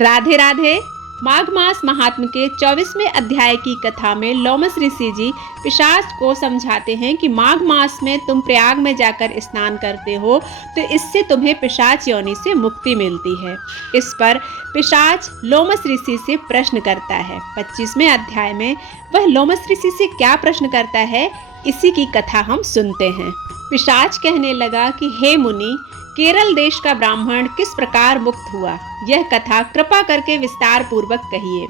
राधे राधे। माघ मास महात्म के 24वें अध्याय की कथा में लोमस ऋषि जी पिशाच को समझाते हैं कि माघ मास में तुम प्रयाग में जाकर स्नान करते हो तो इससे तुम्हें पिशाच योनि से मुक्ति मिलती है। इस पर पिशाच लोमस ऋषि से प्रश्न करता है। 25वें अध्याय में वह लोमस ऋषि से क्या प्रश्न करता है, इसी की कथा हम सुनते हैं। पिशाच कहने लगा कि हे मुनि, केरल देश का ब्राह्मण किस प्रकार मुक्त हुआ, यह कथा कृपा करके विस्तार पूर्वक कहिए।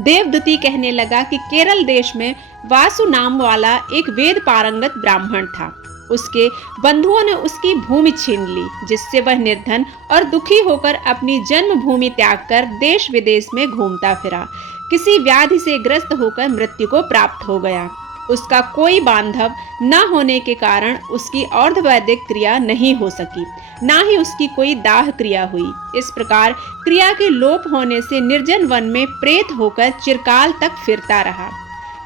देवदूती कहने लगा कि केरल देश में वासु नाम वाला एक वेद पारंगत ब्राह्मण था। उसके बंधुओं ने उसकी भूमि छीन ली, जिससे वह निर्धन और दुखी होकर अपनी जन्मभूमि त्याग कर देश विदेश में घूमता फिरा। किसी व्याधि से ग्रस्त होकर मृत्यु को प्राप्त हो गया। उसका कोई बांधव न होने के कारण उसकी अर्धवैदिक क्रिया नहीं हो सकी, ना ही उसकी कोई दाह क्रिया हुई। इस प्रकार क्रिया के लोप होने से निर्जन वन में प्रेत होकर चिरकाल तक फिरता रहा।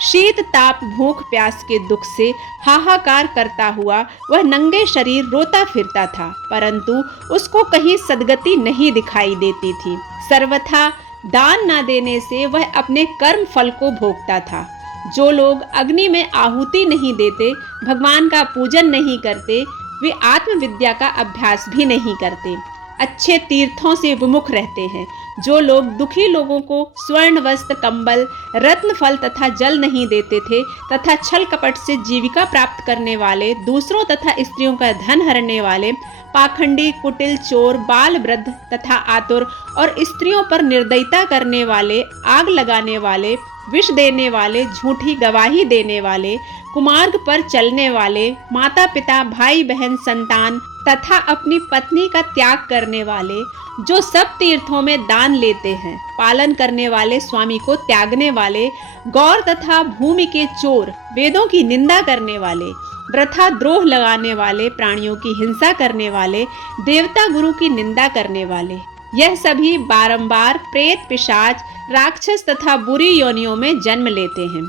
शीत ताप भूख प्यास के दुख से हाहाकार करता हुआ वह नंगे शरीर रोता फिरता था, परंतु उसको कहीं सद्गति नहीं दिखाई देती थी। सर्वथा दान न देने से वह अपने कर्म फल को भोगता था। जो लोग अग्नि में आहुति नहीं देते, भगवान का पूजन नहीं करते, वे आत्मविद्या का अभ्यास भी नहीं करते, अच्छे तीर्थों से विमुख रहते हैं। जो लोग दुखी लोगों को स्वर्ण वस्त्र, कंबल, रत्न फल तथा जल नहीं देते थे तथा छल कपट से जीविका प्राप्त करने वाले, दूसरों तथा स्त्रियों का धन हरने वाले, पाखंडी, कुटिल, चोर, बाल, वृद्ध तथा आतुर और स्त्रियों पर निर्दयता करने वाले, आग लगाने वाले, विष देने वाले, झूठी गवाही देने वाले, कुमार्ग पर चलने वाले, माता पिता, भाई बहन, संतान तथा अपनी पत्नी का त्याग करने वाले, जो सब तीर्थों में दान लेते हैं, पालन करने वाले, स्वामी को त्यागने वाले, गौर तथा भूमि के चोर, वेदों की निंदा करने वाले, वृथा द्रोह लगाने वाले, प्राणियों की हिंसा करने वाले, देवता गुरु की निंदा करने वाले, यह सभी बारंबार प्रेत, पिशाच, राक्षस तथा बुरी योनियों में जन्म लेते हैं।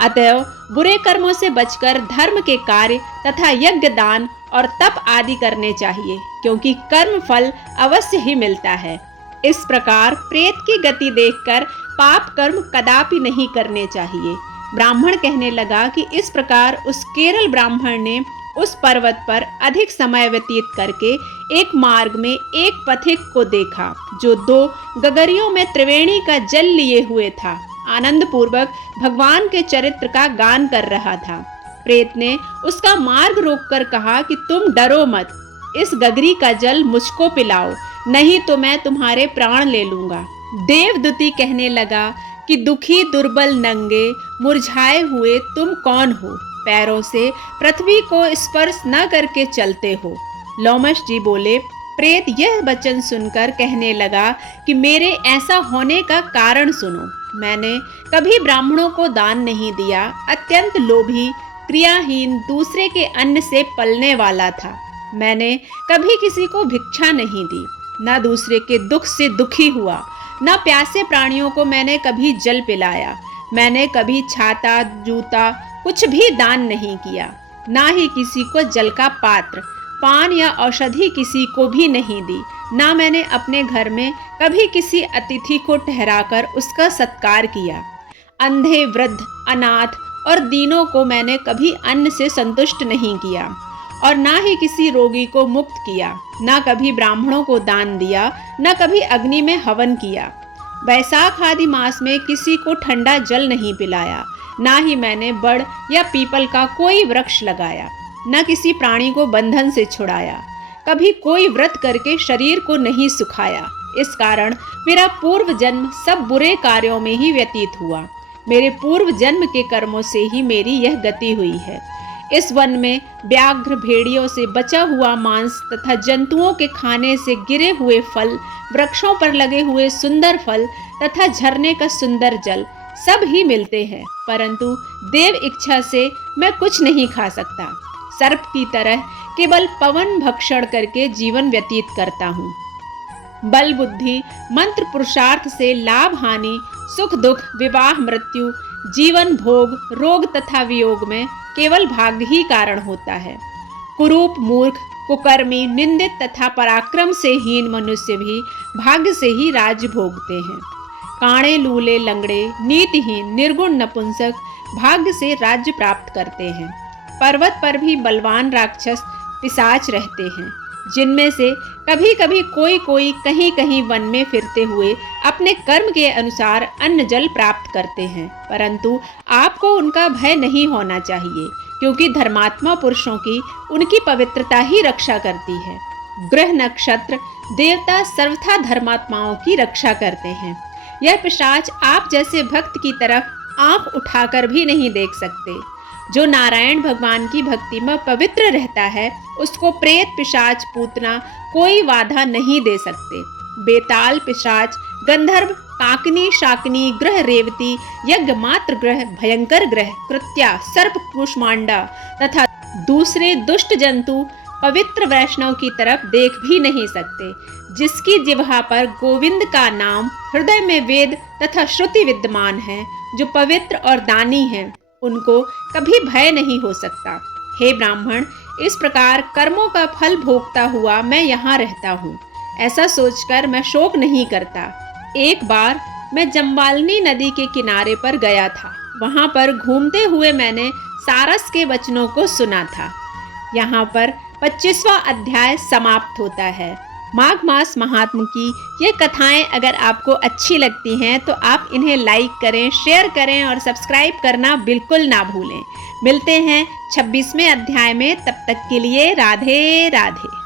अतएव बुरे कर्मों से बचकर धर्म के कार्य तथा यज्ञ, दान और तप आदि करने चाहिए, क्योंकि कर्म फल अवश्य ही मिलता है। इस प्रकार प्रेत की गति देखकर पाप कर्म कदापि नहीं करने चाहिए। ब्राह्मण कहने लगा कि इस प्रकार उस केरल ब्राह्मण ने उस पर्वत पर अधिक समय व्यतीत करके एक मार्ग में एक पथिक को देखा, जो 2 गगरियों में त्रिवेणी का जल लिए हुए था, आनंद पूर्वक भगवान के चरित्र का गान कर रहा था। प्रेत ने उसका मार्ग रोककर कहा कि तुम डरो मत, इस गगरी का जल मुझको पिलाओ, नहीं तो मैं तुम्हारे प्राण ले लूंगा। देवदूती कहने लगा कि दुखी, दुर्बल, नंगे, मुरझाए हुए तुम कौन हो, पैरों से पृथ्वी को स्पर्श न करके चलते हो। लोमस जी बोले। प्रेत यह वचन सुनकर कहने लगा कि मेरे ऐसा होने का कारण सुनो। मैंने कभी ब्राह्मणों को दान नहीं दिया, अत्यंत लोभी, क्रियाहीन, दूसरे के अन्न से पलने वाला था। मैंने कभी किसी को भिक्षा नहीं दी, न दूसरे के दुख से दुखी हुआ, न प्यासे प्राणियों को मैंने कभी जल पिलाया। मैंने कभी छाता, जूता कुछ भी दान नहीं किया, ना ही किसी को जल का पात्र, पान या औषधि किसी को भी नहीं दी। ना मैंने अपने घर में कभी किसी अतिथि को ठहराकर उसका सत्कार किया। अंधे, वृद्ध, अनाथ और दीनों को मैंने कभी अन्न से संतुष्ट नहीं किया, और ना ही किसी रोगी को मुक्त किया। ना कभी ब्राह्मणों को दान दिया, ना कभी अग्नि में हवन किया। वैशाख आदि मास में किसी को ठंडा जल नहीं पिलाया। ना ही मैंने बड़ या पीपल का कोई वृक्ष लगाया, न किसी प्राणी को बंधन से छुड़ाया। कभी कोई व्रत करके शरीर को नहीं सुखाया। इस कारण मेरा पूर्व जन्म सब बुरे कार्यों में ही व्यतीत हुआ। मेरे पूर्व जन्म के कर्मों से ही मेरी यह गति हुई है। इस वन में व्याघ्र, भेड़ियों से बचा हुआ मांस तथा जंतुओं के खाने से गिरे हुए फल, वृक्षों पर लगे हुए सुंदर फल तथा झरने का सुंदर जल सब ही मिलते हैं, परंतु देव इच्छा से मैं कुछ नहीं खा सकता। सर्प की तरह केवल पवन भक्षण करके जीवन व्यतीत करता हूँ। बल, बुद्धि, मंत्र, पुरुषार्थ से लाभ, हानि, सुख, दुख, विवाह, मृत्यु, जीवन, भोग, रोग तथा वियोग में केवल भाग्य ही कारण होता है। कुरूप, मूर्ख, कुकर्मी, निंदित तथा पराक्रम से हीन मनुष्य भी भाग्य से ही राज्य भोगते हैं। काणे, लूले, लंगड़े, नीतिहीन, निर्गुण नपुंसक भाग्य से राज्य प्राप्त करते हैं। पर्वत पर भी बलवान राक्षस पिशाच रहते हैं, जिनमें से कभी कभी कोई कहीं कहीं वन में फिरते हुए अपने कर्म के अनुसार अन्न जल प्राप्त करते हैं, परंतु आपको उनका भय नहीं होना चाहिए, क्योंकि धर्मात्मा पुरुषों की उनकी पवित्रता ही रक्षा करती है। ग्रह, नक्षत्र, देवता सर्वथा धर्मात्माओं की रक्षा करते हैं। यह पिशाच आप जैसे भक्त की तरफ आंख उठाकर भी नहीं देख सकते। जो नारायण भगवान की भक्ति में पवित्र रहता है, उसको प्रेत, पिशाच, पूतना कोई बाधा नहीं दे सकते। बेताल, पिशाच, गंधर्व, काकनी, शाकनी, ग्रह रेवती, यज्ञ मात्र ग्रह, भयंकर ग्रह, कृत्या, सर्प, कुष्मांडा तथा दूसरे दुष्ट जंतु पवित्र वैष्णव की तरफ देख भी नहीं सकते। जिसकी जिह्वा पर गोविंद का नाम, हृदय में वेद तथा श्रुति विद्यमान है, जो पवित्र और दानी हैं, उनको कभी भय नहीं हो सकता। हे ब्राह्मण, इस प्रकार कर्मों का फल भोगता हुआ मैं यहाँ रहता हूँ, ऐसा सोचकर मैं शोक नहीं करता। एक बार मैं जम्बालनी नदी के किनारे पर गया था। वहाँ पर घूमते हुए मैंने सारस के वचनों को सुना था। यहाँ पर 25वां अध्याय समाप्त होता है। माघ मास महात्म की ये कथाएं अगर आपको अच्छी लगती हैं तो आप इन्हें लाइक करें, शेयर करें और सब्सक्राइब करना बिल्कुल ना भूलें। मिलते हैं 26वें अध्याय में, तब तक के लिए राधे राधे।